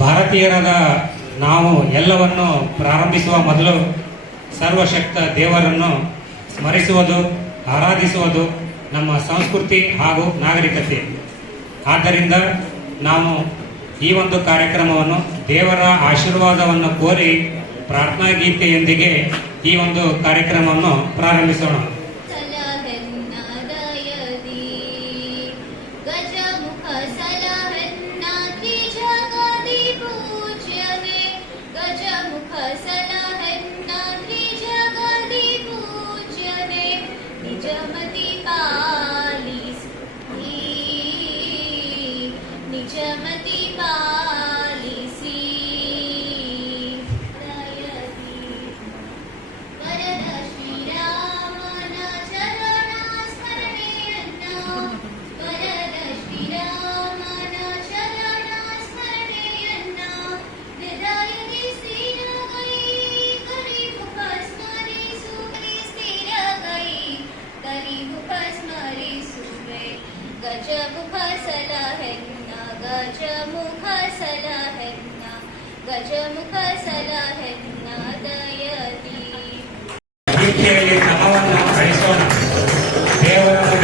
ಭಾರತೀಯರಾದ ನಾವು ಎಲ್ಲವನ್ನು ಪ್ರಾರಂಭಿಸುವ ಮೊದಲು ಸರ್ವಶಕ್ತ ದೇವರನ್ನು ಸ್ಮರಿಸುವುದು, ಆರಾಧಿಸುವುದು ನಮ್ಮ ಸಂಸ್ಕೃತಿ ಹಾಗೂ ನಾಗರಿಕತೆ. ಆದ್ದರಿಂದ ನಾವು ಈ ಒಂದು ಕಾರ್ಯಕ್ರಮವನ್ನು ದೇವರ ಆಶೀರ್ವಾದವನ್ನು ಕೋರಿ ಪ್ರಾರ್ಥನಾ ಗೀತೆಯೊಂದಿಗೆ ಈ ಒಂದು ಕಾರ್ಯಕ್ರಮವನ್ನು ಪ್ರಾರಂಭಿಸೋಣ. 这么地道 ಗಜಮುಖ ಸಲಹೆನ್ನ ಗಜಮುಖ ಸಲಹೆನ್ನ ಗಜಮುಖ ಸಲಹೆನ್ನ ದಯದಿ ಪ್ರೀತಿಯಲ್ಲಿ ಶ್ರಮವನ್ನು ಅಳಿಸೋಣ ದೇವರನ್ನು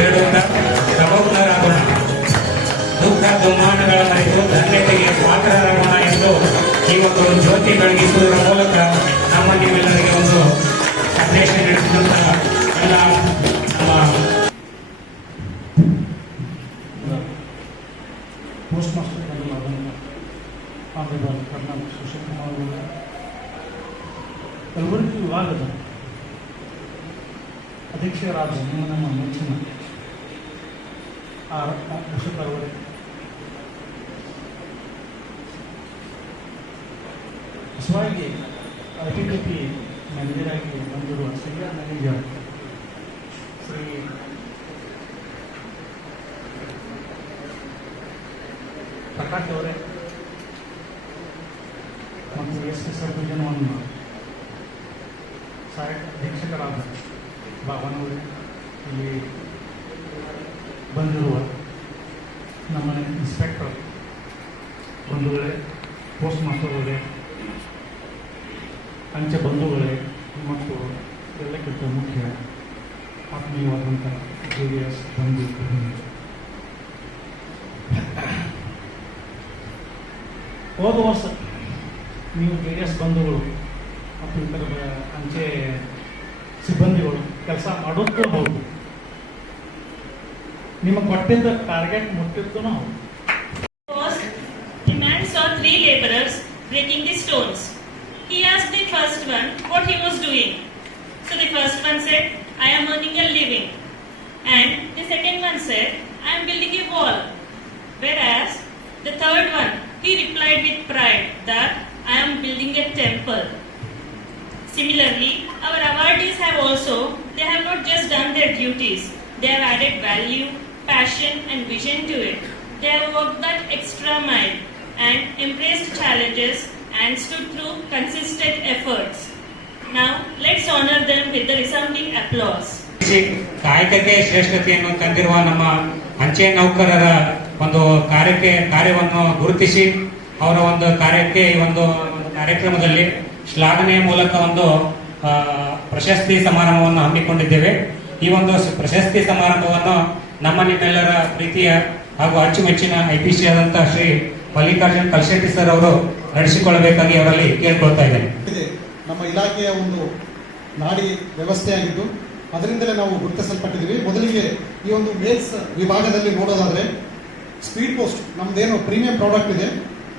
ದುಃಖ ದುಮ್ಮಾನಗಳ ಮರೆತು ಧನ್ಯತೆಗೆ ಪಾತ್ರರಾಗೋಣ ಎಂದು ಈ ಜ್ಯೋತಿ ಬೆಳಗಿಸುವುದರ ಮೂಲಕ ನಮ್ಮ ನಿಮ್ಮೆಲ್ಲರಿಗೆ ಒಂದು ಸಂದೇಶ ನೀಡುತ್ತಿರುವಂತಹ ಎಲ್ಲ ಆಮೇಲೆ ಕರ್ನಾಟಕ ಸುಶೀಲ್ಕುಮಾರ್ ಅವರು ಕಲಬುರಗಿ ವಿಭಾಗದ ಅಧ್ಯಕ್ಷರಾದ ನಿಮ್ಮ ನಮ್ಮ ನೆಚ್ಚಿನ ಆರ್ ಅಶೋಕ್ ಅವರೇ ಹೊಸವಾಗಿ I T D P manager ಆಗಿ ಬಂದಿರುವ ಸೀನಿಯರ್ ಮ್ಯಾನೇಜರ್ ಸಹಾಯಕ ಅಧೀಕ್ಷಕರಾದ ಬಾಬನವರೇ ಇಲ್ಲಿ ಬಂದಿರುವ ನಮ್ಮ ಇನ್ಸ್ಪೆಕ್ಟರ್ ಬಂಧುಗಳೇ ಪೋಸ್ಟ್ ಮಾಸ್ಟರ್ಗಳೇ ಅಂಚೆ ಬಂಧುಗಳೇ ಮತ್ತು ಎಲ್ಲಕ್ಕಿಂತ ಮುಖ್ಯ ಆತ್ಮೀಯವಾದಂಥ ಜೆ ಡಿ ಎಸ್ ಬಂಧು ಭಗಿನಿಯರು. ಹೋದ ವರ್ಷ ನೀವು ಜೆ ಡಿ ಎಸ್ ಬಂಧುಗಳು ಮತ್ತು ಇತರ ಬ- ಅಂಚೆ ಸಿಬ್ಬಂದಿಗಳು ಕೆಲಸ ಮಾಡೋದು ಹೌದು ನಿಮಗೆ ಕೊಟ್ಟಿದ್ದ ಟಾರ್ಗೆಟ್ ಮುಟ್ಟಿದ್ದು ಹೌದು First, the man saw three laborers breaking the stones. He asked the first one what he was doing. So the first one said, I am earning a living. And the second one said, I am building a wall. Whereas the third one, he replied with pride that I am building a temple. Similarly, our awardees have also, they have not just done their duties, they have added value, passion and vision to it. They have worked that extra mile and embraced challenges and stood through consistent efforts. Now, let's honor them with the resounding applause. ಕಾಯಕಕ್ಕೆ ಶ್ರೇಷ್ಠತೆಯನ್ನು ತಂದಿರುವ ನಮ್ಮ ಅಂಚೆ ನೌಕರರ ಒಂದು ಕಾರ್ಯಕ್ಕೆ ಕಾರ್ಯವನ್ನು ಗುರುತಿಸಿ ಅವರ ಒಂದು ಕಾರ್ಯಕ್ಕೆ ಈ ಒಂದು ಒಂದು ಕಾರ್ಯಕ್ರಮದಲ್ಲಿ ಶ್ಲಾಘನೆಯ ಮೂಲಕ ಒಂದು ಪ್ರಶಸ್ತಿ ಸಮಾರಂಭವನ್ನು ಹಮ್ಮಿಕೊಂಡಿದ್ದೇವೆ. ಈ ಒಂದು ಪ್ರಶಸ್ತಿ ಸಮಾರಂಭವನ್ನು ನಮ್ಮ ನಿಮ್ಮೆಲ್ಲರ ಪ್ರೀತಿಯ ಹಾಗೂ ಅಚ್ಚುಮೆಚ್ಚಿನ ಸಿ ಆದಂತಹ ಶ್ರೀ ಮಲ್ಲಿಕಾರ್ಜುನ್ ಕಲ್ಶೆಟ್ಟಿ ಸರ್ ಅವರು ನಡೆಸಿಕೊಳ್ಳಬೇಕಾಗಿ ಅವರಲ್ಲಿ ಕೇಳ್ಕೊಳ್ತಾ ಇದ್ದೇನೆ. ಇದೆ. ನಮ್ಮ ಇಲಾಖೆಯ ಒಂದು ನಾಡಿ ವ್ಯವಸ್ಥೆಯಾಗಿದ್ದು, ಅದರಿಂದಲೇ ನಾವು ಗುರುತಿಸಲ್ಪಟ್ಟಿದ್ದೀವಿ. ಮೊದಲಿಗೆ ಈ ಒಂದು ಮೇಲ್ಸ್ ವಿಭಾಗದಲ್ಲಿ ನೋಡೋದಾದ್ರೆ, ಸ್ಪೀಡ್ ಪೋಸ್ಟ್, ನಮ್ದೇನು ಪ್ರೀಮಿಯಂ ಪ್ರಾಡಕ್ಟ್ ಇದೆ.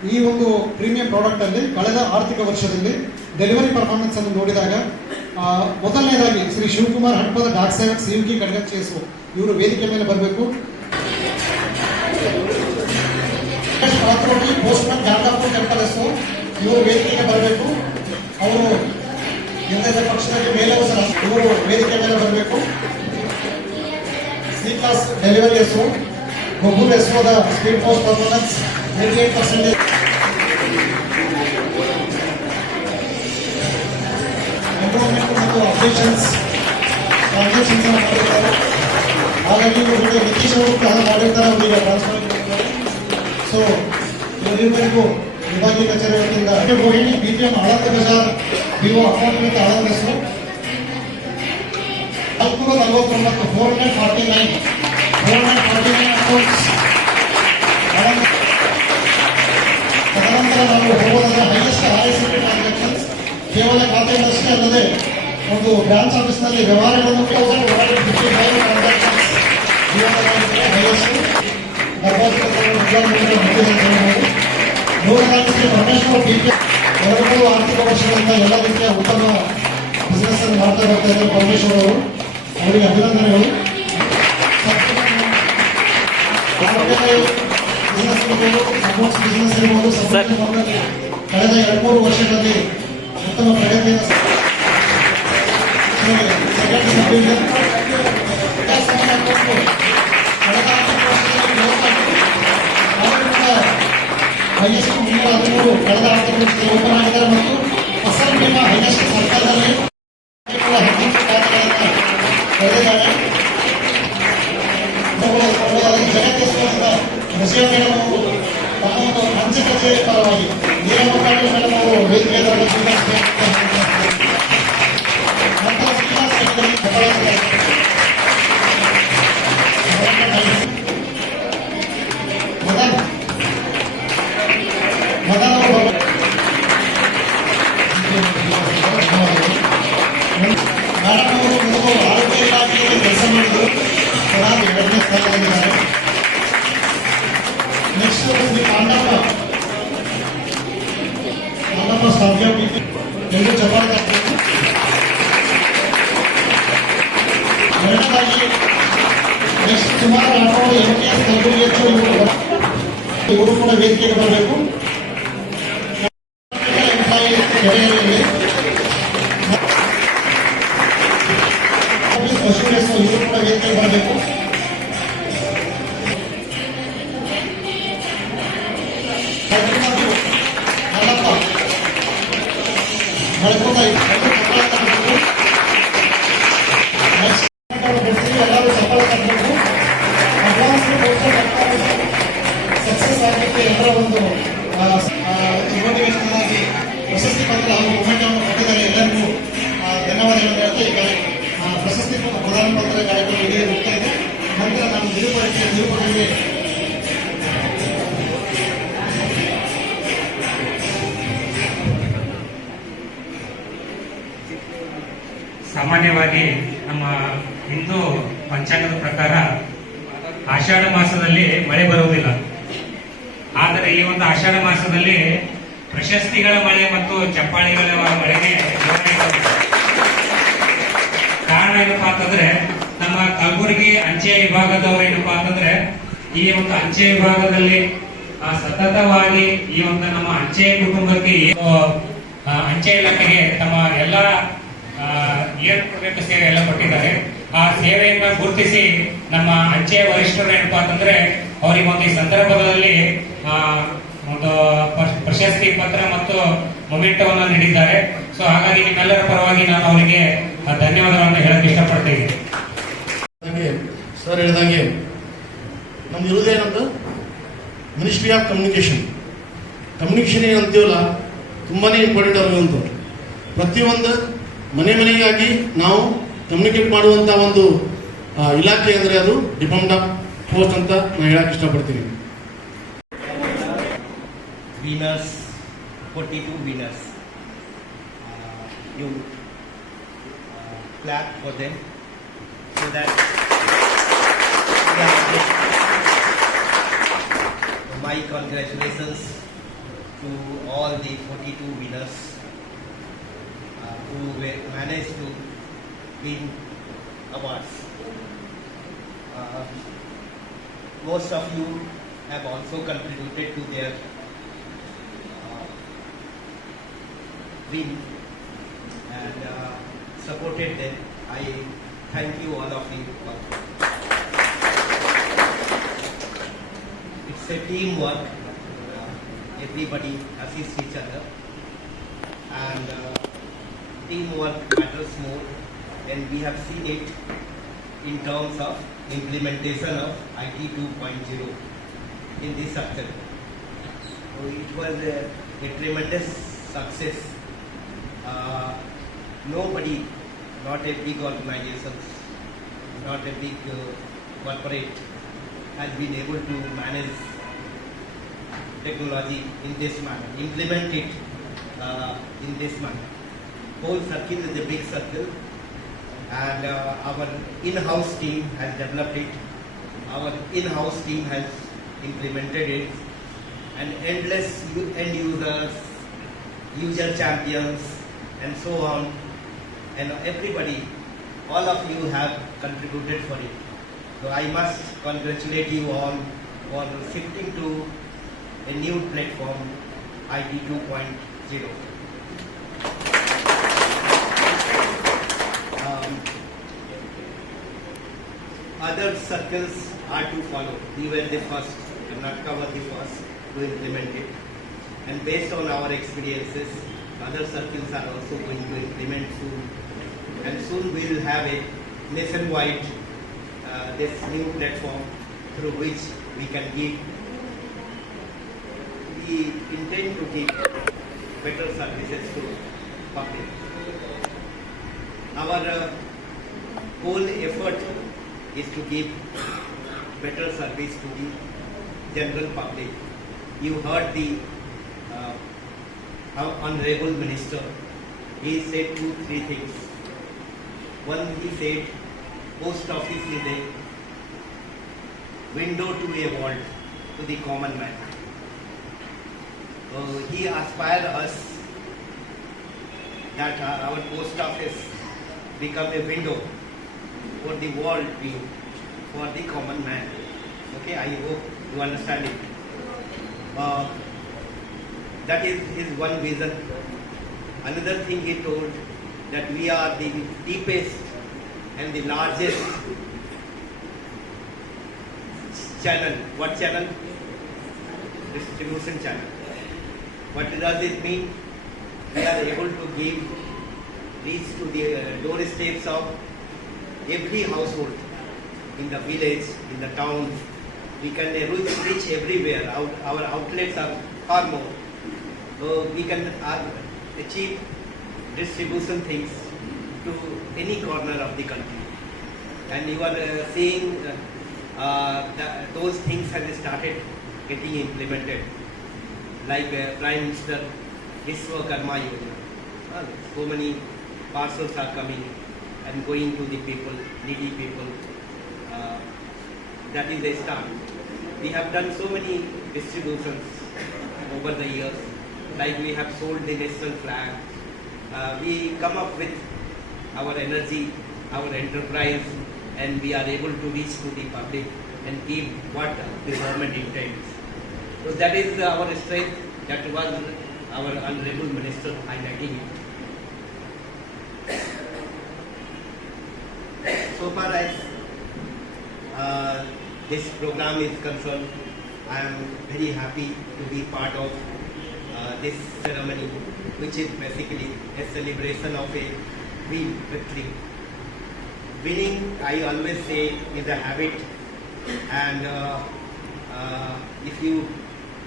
ಈ ಒಂದು ಪ್ರೀಮಿಯಂ ಪ್ರಾಡಕ್ಟ್ ಅಲ್ಲಿ ಕಳೆದ ಆರ್ಥಿಕ ವರ್ಷದಲ್ಲಿ ಡೆಲಿವರಿ ಪರ್ಫಾರ್ಮೆನ್ಸ್ ಅನ್ನು ನೋಡಿದಾಗ ಮೊದಲನೇದಾಗಿ ಶ್ರೀ ಶಿವಕುಮಾರ್ ಹಡ್ಪದ ಡಾಕ್ ಸೇವಕ್ ಸಿ ಯು ಇವರು ವೇದಿಕೆ ಮೇಲೆ ಬರಬೇಕು. ಕಾತ್ರೋಟಿ ಪೋಸ್ಟ್ಮನ್ ಜಾಂಗಾಪುರ್ ಟೆಂಪಲ್ ಹೆಸರು ಇವರು ವೇದಿಕೆಗೆ ಬರಬೇಕು. ಅವರು ಹಿಂದಿನ ಪಕ್ಷದಲ್ಲಿ ಮೇಲೆ ಇವರು ವೇದಿಕೆ ಮೇಲೆ ಬರಬೇಕು. ಸಿ ಕ್ಲಾಸ್ ಡೆಲಿವರಿ ಹೆಸರು ಗೊಬ್ಬರ ಹೆಸರು speed post performance eighty eight percentage improvement ಮತ್ತು ಅಪ್ಡೇಷನ್ಸ್ ಟ್ರಾನ್ಸಾಕ್ಷನ್ಸ್ ಮಾಡಿರ್ತಾರೆ ಹಾಗಾಗಿ ಇವರಿಗೆ ನಿತೀಶ್ ಅವರು ಸಹ ಮಾಡಿರ್ತಾರೆ ಅವರಿಗೆ ಟ್ರಾನ್ಸ್ಫರ್ ಸೊ ಇವರಿಬ್ಬರಿಗೂ ವಿಭಾಗೀಯ ಕಚೇರಿ ವತಿಯಿಂದ Rohini B P M Aland Bazar B O account with Aland ಹೆಸರು ನಾಲ್ಕುನೂರ ನಲವತ್ತೊಂಬತ್ತು four hundred forty nine four hundred forty nine accounts ಕೇವಲ ಖಾತೆಯನ್ನಷ್ಟೇ ಅಲ್ಲದೆ ಒಂದು ಬ್ರಾಂಚ್ ಆಫೀಸ್ನಲ್ಲಿ ವ್ಯವಹಾರಗಳನ್ನು ಹೈಯೆಸ್ಟ್ ನೂರ ನಾಲ್ಕು ಪರಮೇಶ್ವರ ಪಿ ಕೆ ಎರಡು ಆರ್ಥಿಕ ವರ್ಷಗಳಿಂದ ಎಲ್ಲ ರೀತಿಯ ಉತ್ತಮ ಬಿಸ್ನೆಸ್ ಅನ್ನು ಮಾಡ್ತಾ ಬರ್ತಾ ಇದ್ದಾರೆ ಪರಮೇಶ್ವರ್ ಅವರು. ಅವರಿಗೆ ಅಭಿನಂದನೆಗಳು. ಬಿಸ್ನೆಸ್ ಇರ್ಬೋದು ಅಕೌಂಟ್ಸ್ ಬಿಸ್ನೆಸ್ ಇರ್ಬೋದು ಕಳೆದ ಎರಡು ಮೂರು ವರ್ಷಗಳಲ್ಲಿ ಉತ್ತಮ ಪ್ರಗತಿಯನ್ನು ಸ- ಸೆಕ್ರೆಟರಿ ಸಬ್ ಡಿವಿಷನ್ ವಿಕಾಸನ ಅಕೌಂಟ್ ಕಳೆದ ಆರ್ಥಿಕ ವರ್ಷದಲ್ಲಿ growth ಆಗಿದೆ. ಆದರೂ ಕೂಡ ಹೈಯೆಸ್ಟ್ ಮುನ್ನೂರ ಹದಿಮೂರು ಕಳೆದ ಆರ್ಥಿಕ ವರ್ಷದಲ್ಲಿ ಓಪನ್ ಆಗಿದ್ದಾರೆ ಮತ್ತು ಫಸಲ್ ಬಿಮಾ ಹೈಯೆಸ್ಟ್ ಸರ್ಕಾರದಲ್ಲಿ ಕೂಡ ಹೆಚ್ಚಿನ ಖಾತೆಗಳನ್ನು ತೆರೆದಿದ್ದಾರೆ ಜಗತ್ತೆಸುವಂತ ವಿಷಯ ಮೇಡಮ್ ಅವರು ತಮ್ಮ ಒಂದು ಅಂಚೆ ಕಚೇರಿ ಪರವಾಗಿ ನೀರಮ್ಮ ಪಾಟೀಲ್ ಮೇಡಮ್ ಅವರು ವೇದಿಕೆ ಎರಡನೇದಾಗಿ ನೆಕ್ಸ್ಟ್ ಸುಮಾರು ರಾಠೋಡ್ ಎಂ ಇವರು ಇವರು ಕೂಡ ವೇದಿಕೆಗೆ ಬರಬೇಕು ಪತ್ರ ಹಾಗೂ ಮೊಮೆಂಟ್ ಅನ್ನು ಕೊಟ್ಟಿದ್ದಾರೆ ಎಲ್ಲರಿಗೂ ಧನ್ಯವಾದಗಳನ್ನು ಹೇಳ್ತಾ ಈ ಕಾರ್ಯ ಆ, ಪ್ರಶಸ್ತಿ ಪ್ರದಾನ ಪತ್ರ ಕಾರ್ಯಕ್ರಮ ಇಡೀ ಹೋಗ್ತಾ ಇದೆ ನಂತರ ನಾನು ನಿರೂಪಣೆ ನಿರೂಪಣೆಗೆ ಸಾಮಾನ್ಯವಾಗಿ ನಮ್ಮ ಹಿಂದೂ ಪಂಚಾಂಗದ ಪ್ರಕಾರ ಆಷಾಢ ಮಾಸದಲ್ಲಿ ಮಳೆ ಬರುವುದಿಲ್ಲ. ಆದರೆ ಈ ಒಂದು ಆಷಾಢ ಮಾಸದಲ್ಲಿ ಪ್ರಶಸ್ತಿಗಳ ಮಳೆ ಮತ್ತು ಚಪ್ಪಾಳಿಗಳ ಮಳೆಗೆ ಕಾರಣ ಏನಪ್ಪಾ ಅಂತಂದ್ರೆ, ನಮ್ಮ ಕಲಬುರಗಿ ಅಂಚೆ ವಿಭಾಗದವರು ಏನಪ್ಪಾ ಅಂತಂದ್ರೆ, ಈ ಒಂದು ಅಂಚೆ ವಿಭಾಗದಲ್ಲಿ ಸತತವಾಗಿ ಈ ಒಂದು ನಮ್ಮ ಅಂಚೆ ಕುಟುಂಬಕ್ಕೆ ಅಂಚೆ ಇಲಾಖೆಗೆ ತಮ್ಮ ಎಲ್ಲ ಕೊಡ್ಬೇಕು ಸೇವೆ ಎಲ್ಲ ಕೊಟ್ಟಿದ್ದಾರೆ. ಆ ಸೇವೆಯನ್ನ ಗುರುತಿಸಿ ನಮ್ಮ ಅಂಚೆ ವರಿಷ್ಠರು ಏನಪ್ಪಾ ಅಂತಂದ್ರೆ, ಅವರಿಗೆ ಒಂದು ಈ ಸಂದರ್ಭದಲ್ಲಿ ಒಂದು ಪ್ರ- ಪ್ರಶಸ್ತಿ ಪತ್ರ ಮತ್ತು ಮೊಮೆಂಟೋವನ್ನು ನೀಡಿದ್ದಾರೆ. ಸೊ, ಹಾಗಾಗಿ ನಿಮ್ಮೆಲ್ಲರ ಪರವಾಗಿ ನಾನು ಅವರಿಗೆ ಧನ್ಯವಾದಗಳನ್ನು ಹೇಳಕ್ ಇಷ್ಟಪಡ್ತೀನಿ. ಸರ್ ಹೇಳಿದಾಗೆ ನಮ್ದು ನಮ್ದು ಮಿನಿಸ್ಟ್ರಿ ಆಫ್ ಕಮ್ಯುನಿಕೇಷನ್ ಕಮ್ಯುನಿಕೇಶನ್ ಏನು ಅಂತೀವಲ್ಲ ತುಂಬಾ ಇಂಪಾರ್ಟೆಂಟ್ ಆಗಿರುವಂಥ ಪ್ರತಿಯೊಂದು ಮನೆ ಮನೆಗಾಗಿ ನಾವು ಕಮ್ಯುನಿಕೇಟ್ ಮಾಡುವಂಥ ಒಂದು ಇಲಾಖೆ ಅಂದರೆ ಅದು ಡಿಪಾರ್ಟ್ಮೆಂಟ್ ಆಫ್ ಪೋಸ್ಟ್ ಅಂತ ನಾನು ಹೇಳಕ್ಕೆ ಇಷ್ಟಪಡ್ತೀನಿ. Winners, 42 winners. Uh, you uh, clap for them so that my congratulations to all the 42 winners uh, who managed to win awards. Uh, most of you have also contributed to their uh, win and uh, supported them. I thank you all of you. It's a teamwork. Uh, everybody assists each other, and uh, teamwork matters more. And we have seen it in terms of implementation of IT 2.0 in this sector. So it was a, a tremendous success. Uh, nobody, not a big organization, not a big uh, corporate, has been able to manage technology in this manner, implement it uh, in this manner. Whole circle is a big circle, and our in-house team has developed it. Our in-house team has implemented it, and endless end users, user champions, and so on, and everybody, all of you have contributed for it. So I must congratulate you all for shifting to a new platform, id 2.0. Um, other circles are to follow. We were the first, Karnataka was the first to implement it. And based on our experiences, other circles are also going to implement soon. And soon we will have a nationwide, uh, this new platform through which we can give, we intend to give better services to public. Our uh, whole effort is to give better service to the general public. You heard the uh, our honorable minister. He said two, three things. One, he said, post office is a window to a world to the common man. So he aspired us that our post office become a window for the world view for the common man. Okay, I hope you understand it. Uh, that is his one vision. Another thing he told that we are the deepest and the largest channel. What channel? Distribution channel. What does it mean? We are able to give reach to the uh, doorsteps of every household in the village, in the town. We can reach, reach everywhere. Our, our outlets are far more. We can uh, achieve distribution things to any corner of the country. And you are uh, seeing uh, uh, that those things have started getting implemented, like uh, Prime Minister Vishwakarma Yojana. Uh, so many parcels are coming and going to the people, needy people. Uh, that is a start. We have done so many distributions over the years, like we have sold the national flag. Uh, we come up with our energy, our enterprise, and we are able to reach to the public and give what the government intends. So that is our strength. That was our honorable minister highlighting it. So far as uh, this program is concerned, I am very happy to be part of this ceremony, which is basically a celebration of a win victory. Winning, I always say, is a habit, and uh, uh, if you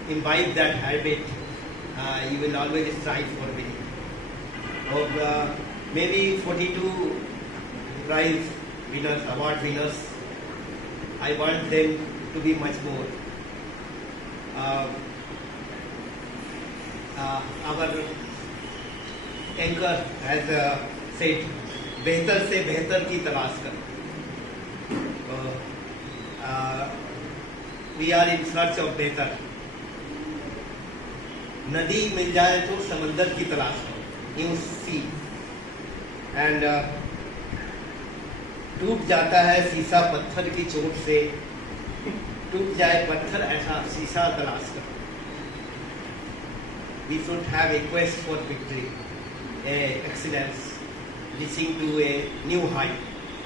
imbibe that habit, uh, you will always strive for winning. Of uh, maybe 42 prize winners, award winners, I want them to be much more. Uh, our anchor has uh, said, बेहतर से बेहतर की तलाश करो. We are in search of बेहतर नदी मिल जाए तो समंदर की तलाश करो. यू सी एंड टूट जाता है शीशा पत्थर की चोट से. टूट जाए पत्थर ऐसा शीशा तलाश करो. We should have a quest for victory, a excellence, reaching to a new height.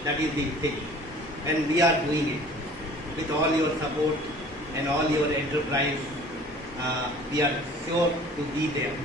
That is the thing. And we are doing it. With all your support and all your enterprise, uh, we are sure to be there.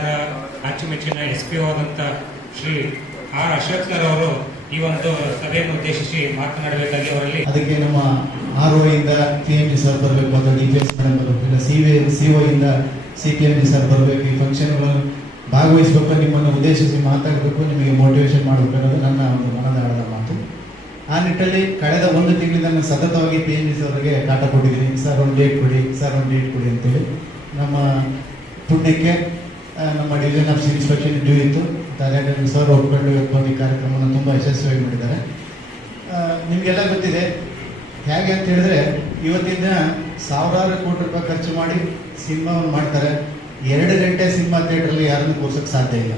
ನಿಮ್ಮೆಲ್ಲರ ಅಚ್ಚುಮೆಚ್ಚಿನ S P ಆದಂಥ Shri R Ashok sir ಅವರು ಈ ಒಂದು ಸಭೆಯನ್ನು ಉದ್ದೇಶಿಸಿ ಮಾತನಾಡಬೇಕಾಗಿ ಅವರಲ್ಲಿ ಅದಕ್ಕೆ ನಮ್ಮ ಆರ್ ಇಂದ ಪಿ ಎಂ ಸರ್ ಬರಬೇಕು ಅಥವಾ ಡಿ ಪಿ ಎಸ್ ಮೇಡಮ್ ಬರಬೇಕು. ಇಲ್ಲ ಸಿ ವಿ ಸಿ ಒ ಇಂದ ಸಿ ಪಿ ಎಂ ಸರ್ ಬರಬೇಕು. ಈ ಫಂಕ್ಷನ್ಗಳನ್ನು ಭಾಗವಹಿಸಬೇಕು, ನಿಮ್ಮನ್ನು ಉದ್ದೇಶಿಸಿ ಮಾತಾಡಬೇಕು, ನಿಮಗೆ ಮೋಟಿವೇಶನ್ ಮಾಡಬೇಕು ಅನ್ನೋದು ನನ್ನ ಒಂದು ಮನದಾಳದ ಮಾತು. ಆ ನಿಟ್ಟಲ್ಲಿ ಕಳೆದ ಒಂದು ತಿಂಗಳಿಂದ ನಾನು ಸತತವಾಗಿ ಪಿ ಎಂ ಸಿ ಅವರಿಗೆ ಕಾಟ ಕೊಟ್ಟಿದ್ದೀನಿ. ಸರ್ ಒಂದು ಡೇಟ್ ಕೊಡಿ ಸರ್ ಒಂದು ಡೇಟ್ ಕೊಡಿ ಅಂತೇಳಿ ನಮ್ಮ ಪುಣ್ಯಕ್ಕೆ ನಮ್ಮ ಡಿವಿಷನ್ ಆಫ್ ಇನ್ಸ್ಪೆಕ್ಷನ್ ಡ್ಯೂ ಇತ್ತು. ಅದಾಗಿ ಸರ್ ಒಪ್ಕೊಂಡು ಬಂದು ಈ ಕಾರ್ಯಕ್ರಮವನ್ನು ತುಂಬ ಯಶಸ್ವಿಯಾಗಿ ಮಾಡಿದ್ದಾರೆ. ನಿಮಗೆಲ್ಲ ಗೊತ್ತಿದೆ. ಹೇಗೆ ಅಂತ ಹೇಳಿದ್ರೆ ಇವತ್ತಿನ ದಿನ ಸಾವಿರಾರು ಕೋಟಿ ರೂಪಾಯಿ ಖರ್ಚು ಮಾಡಿ ಸಿನಿಮಾವನ್ನು ಮಾಡ್ತಾರೆ. ಎರಡು ಗಂಟೆ ಸಿನಿಮಾ ಥಿಯೇಟ್ರಲ್ಲಿ ಯಾರನ್ನು ಕೂರ್ಸೋಕ್ಕೆ ಸಾಧ್ಯ ಇಲ್ಲ.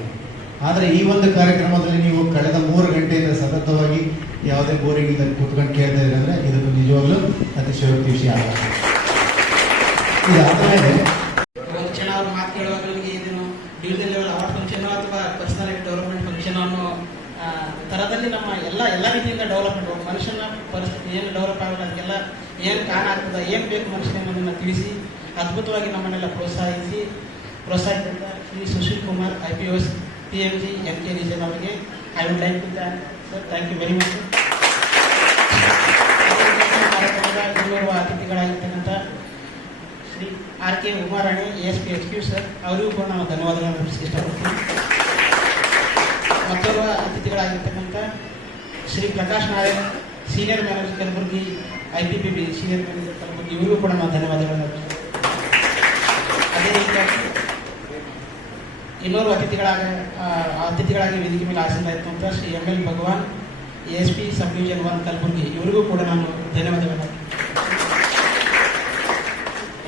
ಆದರೆ ಈ ಒಂದು ಕಾರ್ಯಕ್ರಮದಲ್ಲಿ ನೀವು ಕಳೆದ ಮೂರು ಗಂಟೆಯಿಂದ ಸತತವಾಗಿ ಯಾವುದೇ ಬೋರಿಂಗ್ ಇಂದ ಕೂತ್ಕೊಂಡು ಕೇಳ್ತಾ ಇದ್ರೆ ಅಂದ್ರೆ ಇದು ನಿಜವಾಗ್ಲೂ ಅತಿಶಯೋಕ್ತಿ ವಿಷಯ. ಆಗುತ್ತೆ ಇದಾದ್ಮೇಲೆ ಒಂದು ಕ್ಷಣ ಅವ್ರ ಮಾತು ಕೇಳುವಾಗ ನಮಗೆ ಇದನ್ನು ಡಿವಿಷನ್ ಲೆವೆಲ್ ಅವಾರ್ಡ್ ಫಂಕ್ಷನ್ ಅಥವಾ ಪರ್ಸನಾಲಿಟಿ ಡೆವಲಪ್ಮೆಂಟ್ ಫಂಕ್ಷನ್ ಅನ್ನೋ ಆ, ನಮ್ಮ ಎಲ್ಲ ಎಲ್ಲ ರೀತಿಯಿಂದ ಡೆವಲಪ್ಮೆಂಟ್ ಮನುಷ್ಯನ ಪರಿಸ್ಥಿತಿ ಏನು ಡೆವಲಪ್ ಆಗುತ್ತೆ ಅದಕ್ಕೆಲ್ಲ ಏನು ಕಾರಣ ಆಗ್ತದೆ, ಏನು ಬೇಕು ಮನುಷ್ಯನ ಅನ್ನೋದನ್ನು ತಿಳಿಸಿ, ಅದ್ಭುತವಾಗಿ ನಮ್ಮನ್ನೆಲ್ಲ ಪ್ರೋತ್ಸಾಹಿಸಿ, ಪ್ರೋತ್ಸಾಹಿಸಿದ Shri Sushil Kumar I P S P M G M K region ಅವರಿಗೆ I would like to thank sir thank you very much ಅತಿಥಿಗಳಾಗಿರ್ತಕ್ಕಂಥ Shri R K Umarani S P H Q sir ಅವರಿಗೂ ಕೂಡ ನಾವು ಧನ್ಯವಾದಗಳನ್ನು ಅರ್ಪಿಸಕ್ಕೆ ಮತ್ತೋರ್ವ ಅತಿಥಿಗಳಾಗಿರ್ತಕ್ಕಂಥ Shri Prakash Narayan senior manager Kalaburagi I P P B senior manager Kalaburagi ಇವರಿಗೂ ಕೂಡ ನಾವು ಧನ್ಯವಾದಗಳನ್ನು ಅದೇ ರೀತಿಯಾಗಿ ಇನ್ನೂರು ಅತಿಥಿಗಳಾಗ ಅತಿಥಿಗಳಾಗಿ ವೇದಿಕೆ ಮೇಲೆ ಆಸೀನರಾಗಿರ್ತಕ್ಕಂಥ Shri M L Bhagwan S P sub division one Kalaburagi ಇವರಿಗೂ ಕೂಡ ನಾನು ಧನ್ಯವಾದಗಳನ್ನು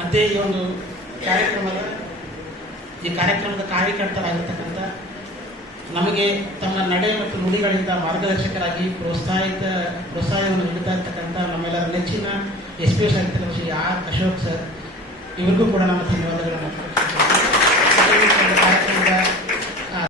ಮತ್ತೆ ಈ ಒಂದು ಕಾರ್ಯಕ್ರಮದ, ಈ ಕಾರ್ಯಕ್ರಮದ ಕಾರ್ಯಕರ್ತರಾಗಿರ್ತಕ್ಕಂಥ ನಮಗೆ ತಮ್ಮ ನಡೆ ಮತ್ತು ನುಡಿಗಳಿಂದ ಮಾರ್ಗದರ್ಶಕರಾಗಿ ಪ್ರೋತ್ಸಾಹಿತ, ಪ್ರೋತ್ಸಾಹವನ್ನು ನೀಡ್ತಾ ಇರ್ತಕ್ಕಂಥ ನಮ್ಮೆಲ್ಲರ ನೆಚ್ಚಿನ S P Shri R Ashok sir, ಇವರಿಗೂ ಕೂಡ ನಮ್ಮ ಧನ್ಯವಾದಗಳನ್ನು.